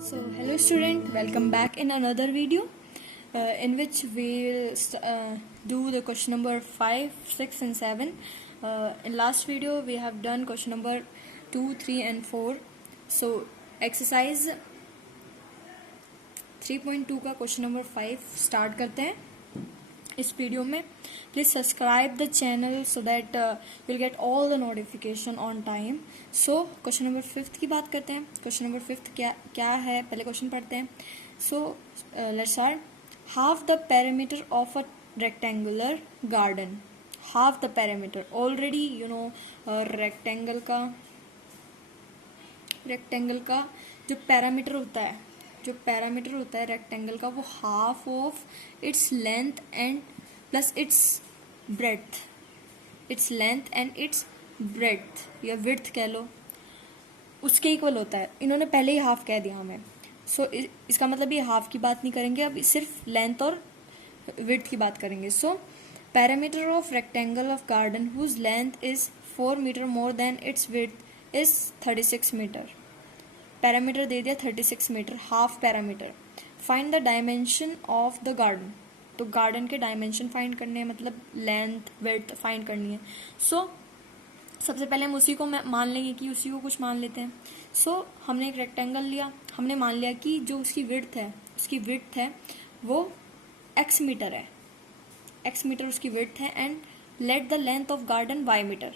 So, hello student, welcome back in another video in which we will do the question number 5, 6 and 7. In last video we have done question number 2, 3 and 4. So, exercise 3.2 का question number 5 start करते हैं इस video में. Please subscribe the channel so that will get all the notification on time. So question number 5 की बात करते हैं. Question number 5 क्या है, पहले क्वेश्चन पढ़ते हैं. So let's start. Half the parameter of a rectangular garden. Half the parameter, already you know rectangle का जो पैरामीटर होता है रेक्टेंगल का, वो half of its length and plus it's breadth या विड्थ कह लो, उसके इक्वल होता है. इन्होंने पहले ही हाफ कह दिया हमें. सो इसका मतलब ये हाफ की बात नहीं करेंगे, अब सिर्फ लेंथ और विड्थ की बात करेंगे. So parameter of rectangle of garden whose length is 4 metre more than its width is 36 metre. Parameter दे दिया 36 metre, half parameter. Find the dimension of the garden. तो गार्डन के डायमेंशन फाइंड करने हैं, मतलब लेंथ विड्थ फाइंड करनी है. सो सबसे पहले हम उसी को मान लेंगे कि उसी को कुछ मान लेते हैं. सो हमने एक रेक्टेंगल लिया, हमने मान लिया कि जो उसकी विड्थ है वो x मीटर है, x मीटर उसकी विड्थ है. And let the length of garden y metre.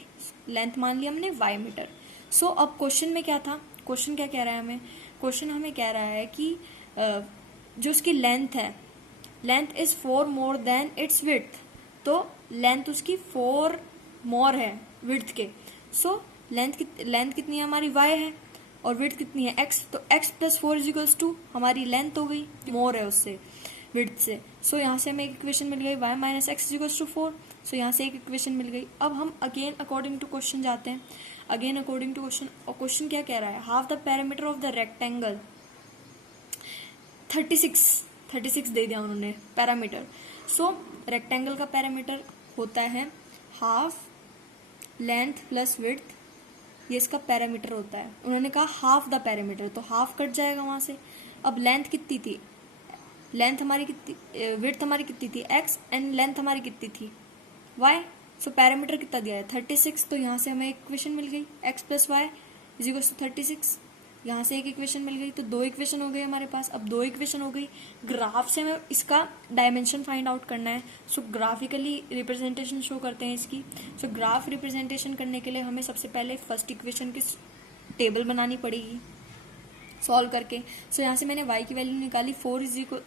Length मान लिया हमने y मीटर. सो अब क्वेश्चन में क्या था, क्वेश्चन क्या कह रहा है हमें, क्वेश्चन हमें कह रहा है कि जो उसकी लेंथ है, length is 4 more than its width. तो लेंथ उसकी 4 मोर है विड्थ के. सो लेंथ कितनी है हमारी, y है, और विड्थ कितनी है, x. तो x plus 4 is equals to हमारी लेंथ हो गई, मोर है उससे विड्थ से. सो यहाँ से हमें एक इक्वेशन मिल गई, y minus X is equals to 4. So यहाँ से एक इक्वेशन मिल गई. अब हम अगेन अकॉर्डिंग टू क्वेश्चन जाते हैं. अगेन अकॉर्डिंग टू क्वेश्चन, और क्वेश्चन क्या कह रहा है, half the parameter of the rectangle 36 दे दिया उन्होंने पैरामीटर. सो रेक्टेंगल का पैरामीटर होता है हाफ लेंथ प्लस विड्थ, ये इसका पैरामीटर होता है. उन्होंने कहा हाफ द पैरामीटर, तो हाफ कट जाएगा वहां से. अब लेंथ कितनी थी, लेंथ हमारी कितनी, विड्थ हमारी कितनी थी x, एंड लेंथ हमारी कितनी थी y. सो पैरामीटर कितना दिया है 36. तो यहाँ से हमें एक इक्वेशन मिल गई, x plus Y is equal to 36. यहाँ से एक इक्वेशन मिल गई, तो 2 इक्वेशन हो गई हमारे पास. अब 2 इक्वेशन हो गई, ग्राफ से हमें इसका डायमेंशन फाइंड आउट करना है. सो ग्राफिकली रिप्रेजेंटेशन शो करते हैं इसकी. सो ग्राफ रिप्रेजेंटेशन करने के लिए हमें सबसे पहले फर्स्ट इक्वेशन की टेबल बनानी पड़ेगी सॉल्व करके. सो यहाँ से मैंने y की वैल्यू निकाली, y is equal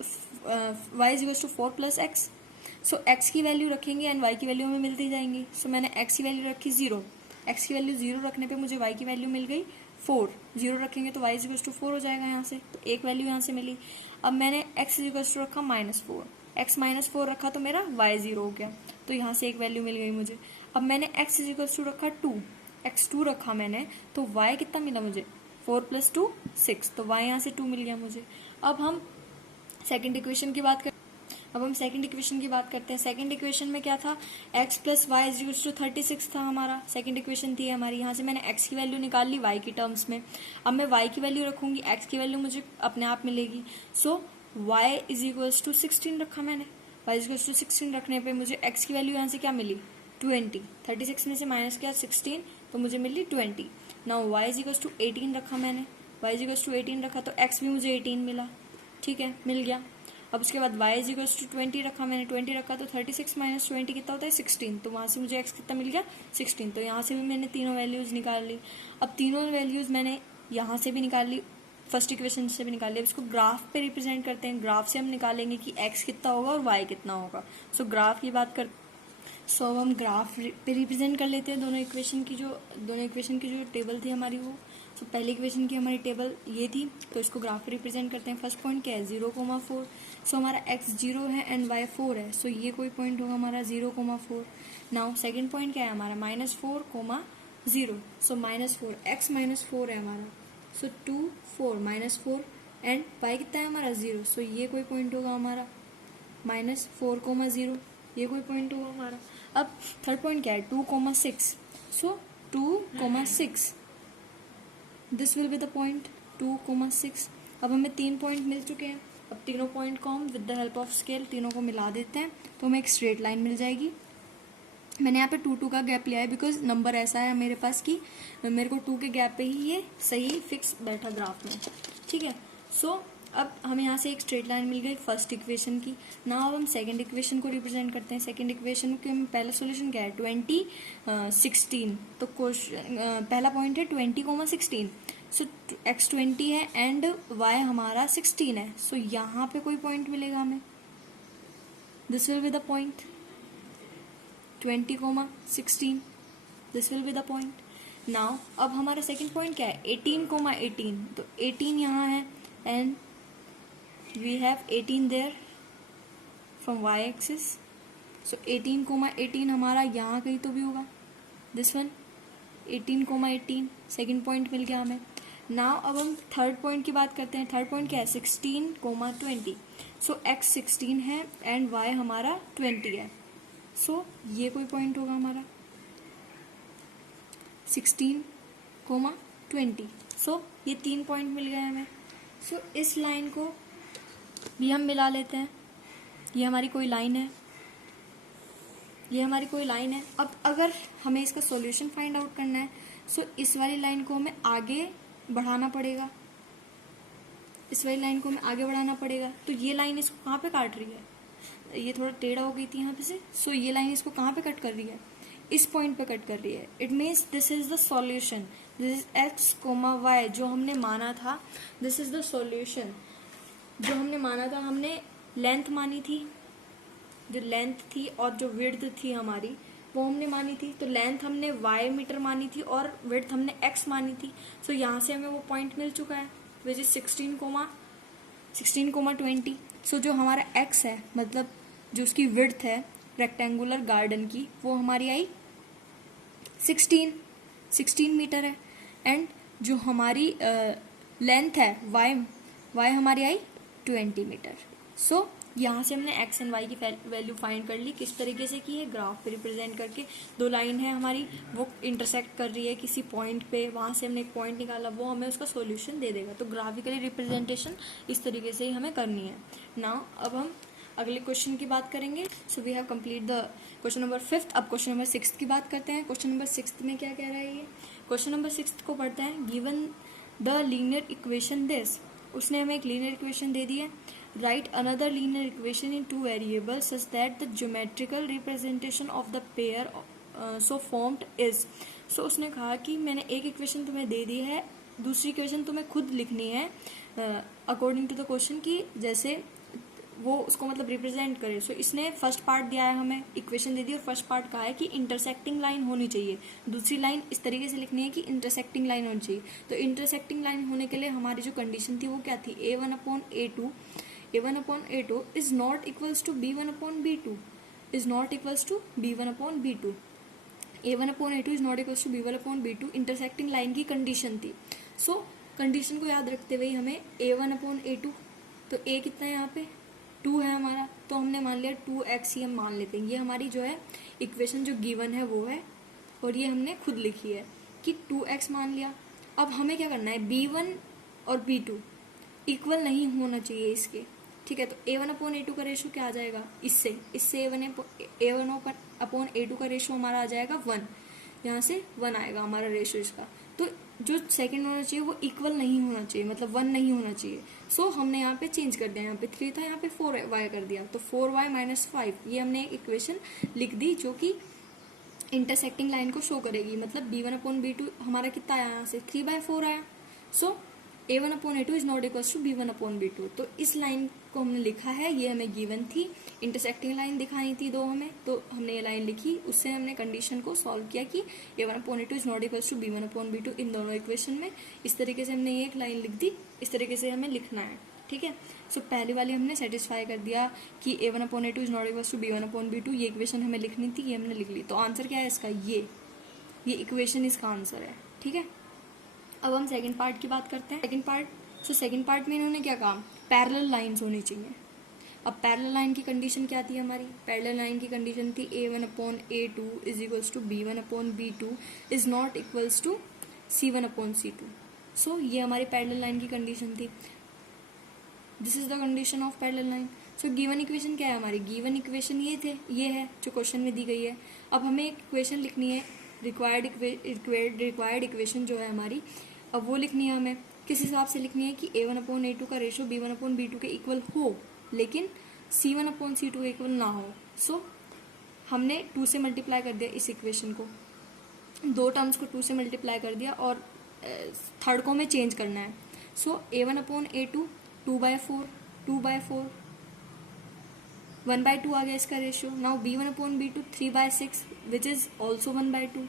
to 4 plus X. So x की वैल्यू रखेंगे एंड y की वैल्यू हमें मिलती जाएंगी. सो मैंने x की वैल्यू रखी 0, x की वैल्यू 0 रखने पे मुझे y की वैल्यू मिल गई 4. 0 रखेंगे तो y इज इक्वल टू 4 हो जाएगा यहाँ से. तो एक वैल्यू यहाँ से मिली. अब मैंने x इज इक्वल टू रखा -4, x -4 रखा तो मेरा y 0 हो गया. तो यहाँ से एक वैल्यू मिल गई मुझे. अब मैंने x इज इक्वल टू रखा 2, x 2 रखा मैंने, तो y कितना मिला मुझे 4 प्लस 2 6. तो y यहाँ से 2 मिल गया मुझे. अब हम सेकेंड इक्वेशन की बात करते हैं. सेकंड इक्वेशन में क्या था, x plus Y is equal to 36 था हमारा. सेकंड इक्वेशन थी हमारी. यहाँ से मैंने x की वैल्यू निकाल ली y की टर्म्स में. अब मैं y की वैल्यू रखूंगी, x की वैल्यू मुझे अपने आप मिलेगी. सो y इज इक्वल टू 16 रखा मैंने. y इज इक्वल टू 16 रखने पे मुझे x की वैल्यू यहाँ से क्या मिली 20. 36 में से माइनस किया 16, तो मुझे मिली 20. Now y is equal to 18 रखा मैंने. y इज इक्वल टू 18 रखा तो x भी मुझे 18 मिला. ठीक है, मिल गया. अब उसके बाद y इज इक्वल टू 20 रखा मैंने. 20 रखा तो 36 माइनस 20 कितना होता है 16. तो वहां से मुझे x कितना मिल गया 16. तो यहाँ से भी मैंने तीनों वैल्यूज निकाल ली. अब तीनों वैल्यूज मैंने यहाँ से भी निकाल ली, फर्स्ट इक्वेशन से भी निकाल ली. अब इसको ग्राफ पे रिप्रेजेंट करते हैं. ग्राफ से हम निकालेंगे कि x कितना होगा और y कितना होगा. सो ग्राफ की बात कर अब हम ग्राफ पे रिप्रेजेंट कर लेते हैं दोनों इक्वेशन की जो टेबल थी हमारी वो. सो पहली इक्वेशन की हमारी टेबल ये थी, तो इसको ग्राफ पे रिप्रेजेंट करते हैं. फर्स्ट पॉइंट क्या है 0,4. सो हमारा x 0 है एंड y 4 है. सो ये कोई पॉइंट होगा हमारा 0,4. नाउ सेकंड पॉइंट क्या है हमारा -4, 0. सो -4, x -4 है हमारा. सो 2 4 -4 एंड y कितना है हमारा 0. सो ये कोई पॉइंट होगा हमारा -4, 0. ये कोई पॉइंट होगा हमारा. अब थर्ड पॉइंट क्या है 2,6. सो 2,6 this will be the point 2,6. अब हमें 3 पॉइंट मिल चुके हैं। अब तीनों पॉइंट को हम with the help of scale तीनों को मिला देते हैं तो हमें एक स्ट्रेट लाइन मिल जाएगी। मैंने यहाँ पे 2 का गैप लिया है बिकॉज नंबर ऐसा है मेरे पास कि मेरे को 2 के गैप पे ही ये सही फिक्स बैठा ग्राफ में, ठीक है। सो अब हमें यहाँ से एक स्ट्रेट लाइन मिल गई फर्स्ट इक्वेशन की। ना अब हम सेकंड इक्वेशन को रिप्रेजेंट करते हैं। सेकंड इक्वेशन के हम पहला सॉल्यूशन क्या है 20 16, तो क्वेश्चन पहला पॉइंट है 20, 16। सो x 20 है एंड y हमारा 16 है। सो यहाँ पे कोई पॉइंट मिलेगा हमें, this will be the point 20, 16, this will be the point. Now अब हमारा सेकंड पॉइंट क्या है 18, 18, तो 18 यहाँ है and we have 18 there from y axis, so 18, 18 हमारा यहाँ कहीं तो भी होगा, this one 18, 18 सेकेंड पॉइंट मिल गया हमें। नाउ अब हम थर्ड पॉइंट की बात करते हैं। थर्ड पॉइंट क्या है 16, 20, सो x 16 है एंड y हमारा 20 है। सो ये कोई पॉइंट होगा हमारा 16, 20, सो ये 3 पॉइंट मिल गए हमें। सो इस लाइन को भी हम मिला लेते हैं। ये हमारी कोई लाइन है, ये हमारी कोई लाइन है। अब अगर हमें इसका सॉल्यूशन फाइंड आउट करना है सो इस वाली लाइन को हमें आगे बढ़ाना पड़ेगा, इस वाली लाइन को हमें आगे बढ़ाना पड़ेगा। तो ये लाइन इसको कहाँ पे काट रही है, ये थोड़ा टेढ़ा हो गई थी यहाँ पे से, सो ये लाइन इसको कहाँ पे कट कर रही है, इस पॉइंट पे कट कर रही है। It means this is the solution, this is x, y जो हमने माना था, दिस इज द सॉल्यूशन जो हमने माना था। हमने लेंथ मानी थी, जो लेंथ थी और जो विड्थ थी हमारी वो हमने मानी थी। तो लेंथ हमने y मीटर मानी थी और विड्थ हमने x मानी थी। सो यहाँ से हमें वो पॉइंट मिल चुका है विच इज 16, 20। सो जो हमारा x है मतलब जो उसकी विड्थ है रेक्टेंगुलर गार्डन की वो हमारी आई 16 मीटर है एंड जो हमारी लेंथ है y हमारी आई 20 मीटर। सो यहाँ से हमने x एंड y की वैल्यू फाइंड कर ली। किस तरीके से की है, ग्राफ पे रिप्रेजेंट करके। दो लाइन है हमारी, वो इंटरसेक्ट कर रही है किसी पॉइंट पे, वहाँ से हमने एक पॉइंट निकाला, वो हमें उसका सॉल्यूशन दे देगा। तो ग्राफिकली रिप्रेजेंटेशन इस तरीके से ही हमें करनी है। नाउ अब हम अगले क्वेश्चन की बात करेंगे। So we have complete the question number 5। अब क्वेश्चन नंबर 6 की बात करते हैं। क्वेश्चन नंबर 6 में क्या कह रहा है ये, क्वेश्चन नंबर 6 को पढ़ते हैं। Given the linear equation this, उसने हमें एक लीनियर इक्वेशन दे दी है। Right another linear equation in 2 variables such that the geometrical representation of the pair so formed is. So उसने कहा कि मैंने एक इक्वेशन तुम्हें दे दी है, दूसरी इक्वेशन तुम्हें खुद लिखनी है अकॉर्डिंग टू द क्वेश्चन की जैसे वो उसको मतलब रिप्रेजेंट करे। सो इसने फर्स्ट पार्ट दिया है, हमें इक्वेशन दे दी और फर्स्ट पार्ट कहा है कि इंटरसेक्टिंग लाइन होनी चाहिए। दूसरी लाइन इस तरीके से लिखनी है कि इंटरसेक्टिंग लाइन होनी चाहिए। तो इंटरसेक्टिंग लाइन होने के लिए हमारी जो कंडीशन थी वो क्या थी, a1/a2 is not equals to b1/b2 is not equals to b1/b2 a1/a2 is not equals to b1/b2 intersecting line की कंडीशन थी। सो कंडीशन को याद रखते हुए हमें a1/a2, तो a कितना है यहाँ पे 2 है हमारा, तो हमने मान लिया 2x ही हम मान लेते हैं। ये हमारी जो है इक्वेशन जो गिवन है वो है और ये हमने खुद लिखी है कि 2x मान लिया। अब हमें क्या करना है, b1 और b2 इक्वल नहीं होना चाहिए इसके, ठीक है। तो a1/a2 का रेशो क्या आ जाएगा, इससे a1/a2 का रेशो हमारा आ जाएगा 1, यहाँ से 1 आएगा हमारा रेशो इसका। तो जो सेकंड होना चाहिए वो इक्वल नहीं होना चाहिए, मतलब 1 नहीं होना चाहिए। सो हमने यहाँ पे चेंज कर दिया, यहाँ पे 3 था, यहाँ पे 4y कर दिया। तो 4y - 5 ये हमने एक इक्वेशन लिख दी जो कि इंटरसेक्टिंग लाइन को शो करेगी। मतलब b1/b2 हमारा कितना आया, यहाँ से 3/4 आया। So a1/a2 is not equals to b1/b2। तो इस लाइन को हमने लिखा है, ये हमें गिवन थी, इंटरसेक्टिंग लाइन दिखानी थी 2 हमें, तो हमने ये लाइन लिखी, उससे हमने कंडीशन को सॉल्व किया कि a1/a2 is not equals to b1/b2 इन दोनों इक्वेशन में। इस तरीके से हमने ये एक लाइन लिख दी, इस तरीके से हमें लिखना है, ठीक है। सो पहली वाली हमने सेटिस्फाई कर दिया कि a1/a2 is not equals to b1/b2, ये इक्वेशन हमें लिखनी थी, ये हमने लिख ली। तो आंसर क्या है इसका, ये इक्वेशन इसका आंसर है, ठीक है। अब हम सेकंड पार्ट की बात करते हैं। सेकंड पार्ट में इन्होंने क्या कहा, पैरेलल लाइंस होनी चाहिए। अब पैरेलल लाइन की कंडीशन क्या थी हमारी, पैरेलल लाइन की कंडीशन थी a1/a2 is equals to b1/b2 is not equals to c1/c2। So ये हमारी पैरेलल लाइन की कंडीशन थी। This is the condition of parallel line. So given equation क्या है हमारी, गिवन इक्वेशन ये है जो क्वेश्चन में दी गई है। अब हमें एक इक्वेशन लिखनी है, रिक्वायर्ड इक्वेशन जो है हमारी, अब वो लिखनी है हमें। किस हिसाब से लिखनी है कि A1/A2 का रेशो B1/B2 के इक्वल हो, लेकिन C1/C2 के इक्वल ना हो। सो हमने 2 से मल्टीप्लाई कर दिया इस इक्वेशन को, दो टर्म्स को 2 से मल्टीप्लाई कर दिया और थर्ड को हमें चेंज करना है। सो A1/A2 2/4 2/4 1/2 आ गया इसका ratio. Now B1/B2 3/6 which is also 1/2।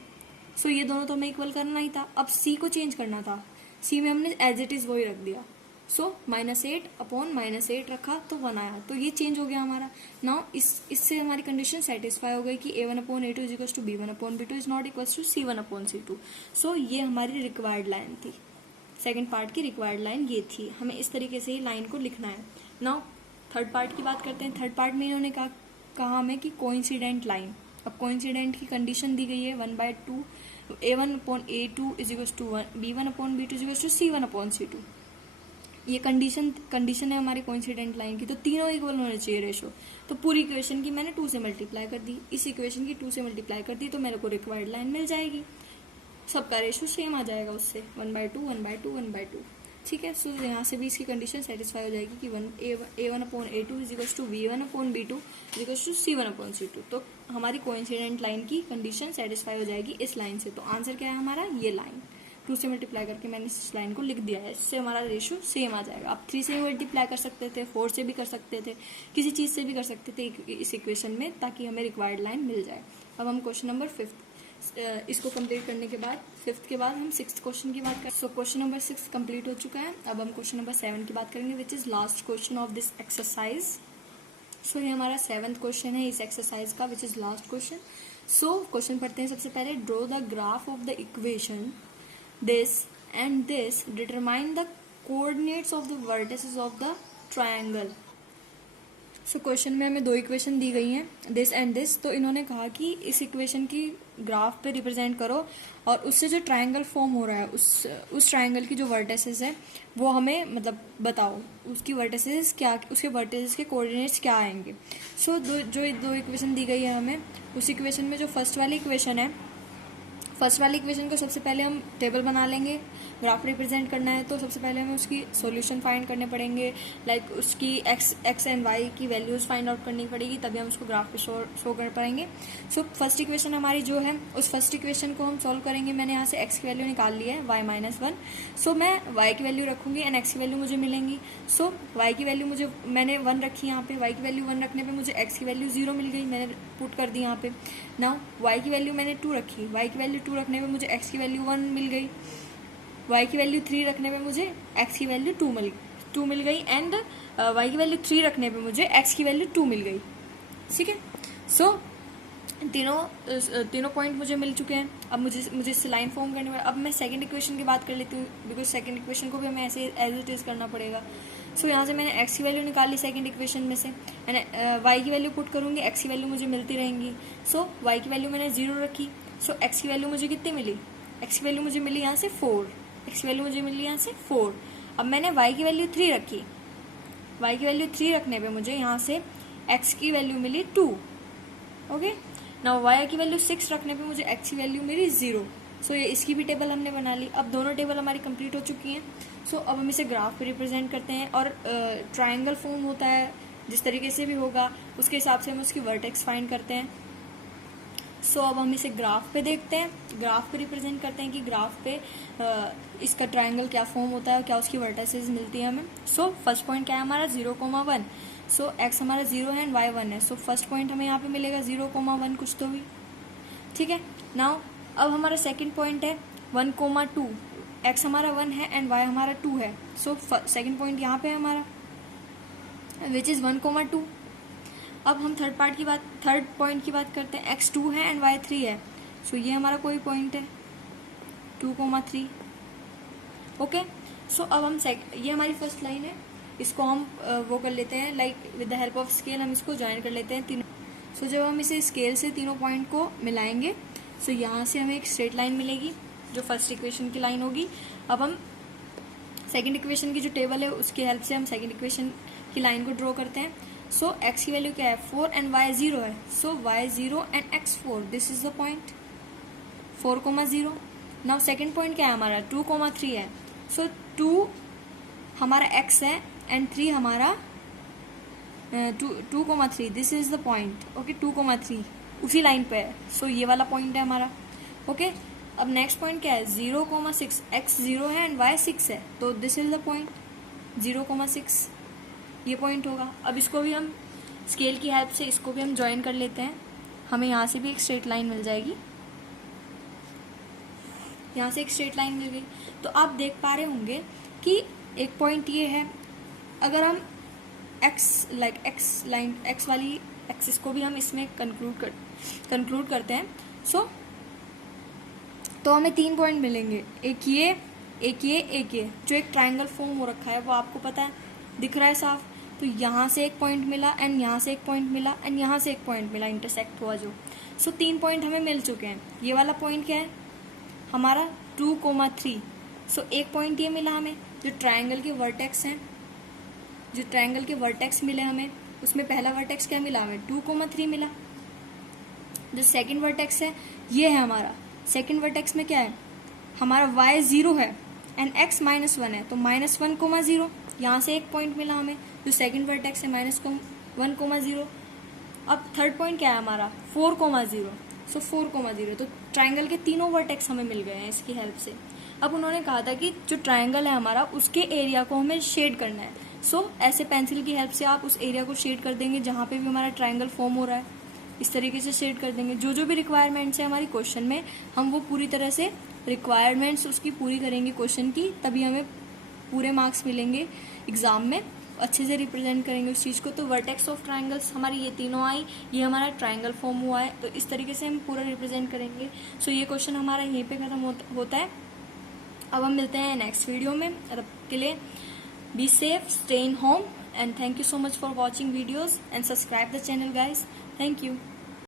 सो ये दोनों तो हमें इक्वल करना ही था। अब C को चेंज करना था, C में हमने एज इट इज वही रख दिया। सो -8/-8 रखा तो 1 आया, तो ये चेंज हो गया हमारा। नाउ इससे हमारी कंडीशन सेटिस्फाई हो गई कि A1/A2 is equal to B1/B2 is not equal to C1/C2। So ये हमारी रिक्वायर्ड लाइन थी, सेकेंड पार्ट की रिक्वायर्ड लाइन ये थी। हमें इस तरीके से ही लाइन को लिखना है। नाउ थर्ड पार्ट की बात करते हैं। थर्ड पार्ट में इन्होंने कहा हमें कि कोइंसिडेंट लाइन। अब कोइंसिडेंट की कंडीशन दी गई है 1/2 A1/A2 is equal to B1/B2 is equal to C1/C2। ये कंडीशन है हमारी कोइंसिडेंट लाइन की, तो तीनों इक्वल होने चाहिए रेशो। तो पूरी इक्वेशन की मैंने 2 से मल्टीप्लाई कर दी, इस इक्वेशन की 2 से मल्टीप्लाई कर दी, तो मेरे को रिक्वायर्ड लाइन मिल जाएगी। सबका रेशो सेम आ जाएगा उससे, 1/2 1/2 1/2। ठीक है। सो यहाँ से भी इसकी कंडीशन सेटिस्फाई हो जाएगी कि A1/A2 is equal to B1/B2 is equal to C1/C2। तो हमारी कोइंसिडेंट लाइन की कंडीशन सेटिस्फाई हो जाएगी इस लाइन से। तो आंसर क्या है हमारा, ये लाइन। 2 से मल्टीप्लाई करके मैंने इस लाइन को लिख दिया है, इससे हमारा रेशियो सेम आ जाएगा। आप 3 से भी मल्टीप्लाई कर सकते थे, 4 से भी कर सकते थे, किसी चीज़ से भी कर सकते थे इस इक्वेशन में, ताकि हमें रिक्वायर्ड लाइन मिल जाए। अब हम क्वेश्चन नंबर 5 इसको कंप्लीट करने के बाद 5th के बाद हम 6th क्वेश्चन की बात करें। सो क्वेश्चन नंबर 6 कंप्लीट हो चुका है। अब हम क्वेश्चन नंबर 7 की बात करेंगे, which is last question of this exercise. So ये हमारा 7th क्वेश्चन है इस एक्सरसाइज का, which is last question. So question पढ़ते हैं सबसे पहले। Draw the graph of the equation this and this, determine the coordinates of the vertices of the triangle। So question में हमें 2 इक्वेशन दी गई हैं, दिस एंड दिस। तो इन्होंने कहा कि इस इक्वेशन की ग्राफ पे रिप्रेजेंट करो और उससे जो ट्रायंगल फॉर्म हो रहा है उस ट्रायंगल की जो वर्टिसेस है वो हमें मतलब बताओ, उसकी वर्टिसेस क्या, उसके वर्टिसेस के कोऑर्डिनेट्स क्या आएंगे। सो जो दो इक्वेशन दी गई है हमें, उस इक्वेशन में जो फर्स्ट वाली इक्वेशन है, फर्स्ट वाली इक्वेशन को सबसे पहले हम टेबल बना लेंगे। ग्राफ रिप्रेजेंट करना है तो सबसे पहले हमें उसकी सॉल्यूशन फाइंड करने पड़ेंगे, लाइक उसकी एक्स एंड वाई की वैल्यूज फाइंड आउट करनी पड़ेगी, तभी हम उसको ग्राफ पे शो कर पाएंगे। सो फर्स्ट इक्वेशन हमारी जो है, उस फर्स्ट इक्वेशन को हम सॉल्व करेंगे। मैंने यहाँ से एक्स की वैल्यू निकाल ली है, y-1। सो मैं वाई की वैल्यू रखूंगी एंड एक्स की वैल्यू मुझे मिलेंगी। सो वाई की वैल्यू मुझे मैंने 1 रखी यहाँ पे, वाई की वैल्यू 1 रखने पे मुझे एक्स की वैल्यू 0 मिल गई, मैंने पुट कर दी यहाँ पे। नाउ वाई की वैल्यू मैंने 2 रखी, वाई की वैल्यू 2 रखने पे मुझे एक्स की वैल्यू 1 मिल गई, वाई की वैल्यू 3 रखने पे मुझे एक्स की वैल्यू 2 मिल गई एंड वाई की वैल्यू 3 रखने पे मुझे एक्स की वैल्यू 2 मिल गई। ठीक है। सो तीनों पॉइंट मुझे मिल चुके हैं। अब मुझे इससे लाइन फॉर्म करने में, अब मैं सेकंड इक्वेशन की बात कर लेती हूँ, बिकॉज सेकंड इक्वेशन को भी हमें ऐसे एज इट इज करना पड़ेगा। सो यहाँ से मैंने एक्स की वैल्यू निकाल ली सेकंड इक्वेशन में से, एंड वाई की वैल्यू पुट करूँगी, एक्स की वैल्यू मुझे मिलती रहेंगी। सो वाई की वैल्यू मैंने 0 रखी, सो एक्स की वैल्यू मुझे कितनी मिली, एक्स की वैल्यू मुझे मिली यहाँ से 4, एक्स की वैल्यू मुझे मिली यहाँ से 4। अब मैंने वाई की वैल्यू 3 रखी, वाई की वैल्यू 3 रखने पे मुझे यहाँ से एक्स की वैल्यू मिली 2। ओके। नाउ वाई की वैल्यू 6 रखने पे मुझे एक्स की वैल्यू मिली 0। सो ये इसकी भी टेबल हमने बना ली। अब दोनों टेबल हमारी कंप्लीट हो चुकी हैं। सो अब हम इसे ग्राफ पे रिप्रेजेंट करते हैं और ट्रायंगल फॉर्म होता है जिस तरीके से भी होगा उसके हिसाब से हम उसकी वर्टेक्स फाइंड करते हैं। सो अब हम इसे ग्राफ पे देखते हैं, ग्राफ पे रिप्रेजेंट करते हैं कि ग्राफ पे इसका ट्रायंगल क्या फॉर्म होता है, क्या उसकी वर्टिसेस मिलती है हमें। सो फर्स्ट पॉइंट क्या है हमारा 0,1। सो एक्स हमारा 0 है एंड वाई 1 है। सो फर्स्ट पॉइंट हमें यहाँ पे मिलेगा 0,1 कुछ तो भी। ठीक है। नाउ अब हमारा सेकंड पॉइंट है 1,2। एक्स हमारा 1 है एंड वाई हमारा 2 है। सो सेकंड पॉइंट यहाँ पे है हमारा विच इज़ 1,2। अब हम थर्ड पॉइंट की बात करते हैं। x 2 है एंड y 3 है। सो ये हमारा कोई पॉइंट है 2,3। ओके। सो अब हम ये हमारी फर्स्ट लाइन है, इसको हम वो कर लेते हैं, like with the help of scale हम इसको ज्वाइन कर लेते हैं तीनों। सो जब हम इसे स्केल से तीनों पॉइंट को मिलाएंगे, सो यहाँ से हमें एक स्ट्रेट लाइन मिलेगी जो फर्स्ट इक्वेशन की लाइन होगी। अब हम सेकंड इक्वेशन की जो टेबल है उसकी हेल्प से हम सेकंड इक्वेशन की लाइन को ड्रॉ करते हैं. सो x की वैल्यू क्या है 4 एंड y 0 है. सो y 0 and x 4, this is the point 4,0. Now second point क्या है हमारा 2,3 है. सो 2 हमारा x है एंड 3 हमारा 2,3, this is the point. Okay 2,3 उसी लाइन पे है. सो ये वाला पॉइंट है हमारा. ओके अब नेक्स्ट पॉइंट क्या है 0,6, x 0 है एंड y 6 है. तो दिस इज द पॉइंट 0,6, ये पॉइंट होगा. अब इसको भी हम स्केल की हेल्प से इसको भी हम ज्वाइन कर लेते हैं. हमें यहाँ से भी एक स्ट्रेट लाइन मिल जाएगी. यहाँ से एक स्ट्रेट लाइन मिल गई. तो आप देख पा रहे होंगे कि एक पॉइंट ये है. अगर हम x वाली एक्सिस को भी हम इसमें कंक्लूड करते हैं. तो हमें 3 पॉइंट मिलेंगे. एक ये जो एक ट्राइंगल फॉर्म हो रखा है वो आपको पता है, दिख रहा है साफ. तो यहाँ से एक पॉइंट मिला एंड यहाँ से एक पॉइंट मिला एंड यहाँ से एक पॉइंट मिला, इंटरसेक्ट हुआ जो. सो 3 पॉइंट हमें मिल चुके हैं. ये वाला पॉइंट क्या है हमारा 2,3. सो एक पॉइंट ये मिला हमें. जो ट्राइंगल के वर्टेक्स मिले हमें, उसमें पहला वर्टेक्स क्या मिला हमें 2,3 मिला. जो सेकंड वर्टेक्स है ये है हमारा. सेकंड वर्टेक्स में क्या है हमारा y 0 है एंड x -1 है. तो -1,0. यहाँ से एक पॉइंट मिला हमें जो सेकंड वर्टेक्स है -1,0. अब थर्ड पॉइंट क्या है हमारा 4,0. सो 4,0. तो ट्राइंगल के तीनों वर्टेक्स हमें मिल गए हैं इसकी हेल्प से. अब उन्होंने कहा था कि जो ट्राइंगल है हमारा उसके एरिया को हमें शेड करना है. सो ऐसे पेंसिल की हेल्प से आप उस एरिया को शेड कर देंगे जहाँ पे भी हमारा ट्राइंगल फॉर्म हो रहा है. इस तरीके से शेड कर देंगे. जो भी रिक्वायरमेंट्स है हमारी क्वेश्चन में, हम वो पूरी तरह से रिक्वायरमेंट्स उसकी पूरी करेंगे क्वेश्चन की, तभी हमें पूरे मार्क्स मिलेंगे एग्जाम में. अच्छे से रिप्रेजेंट करेंगे उस चीज़ को. तो वर्टेक्स ऑफ ट्राइंगल्स हमारी ये तीनों आई, ये हमारा ट्राइंगल फॉर्म हुआ है. तो इस तरीके से हम पूरा रिप्रेजेंट करेंगे. सो ये क्वेश्चन हमारा यहीं पे खत्म होता है. अब हम मिलते हैं नेक्स्ट वीडियो में. तब के लिए be safe, stay in home, and thank you so much for watching videos and subscribe the channel guys. Thank you.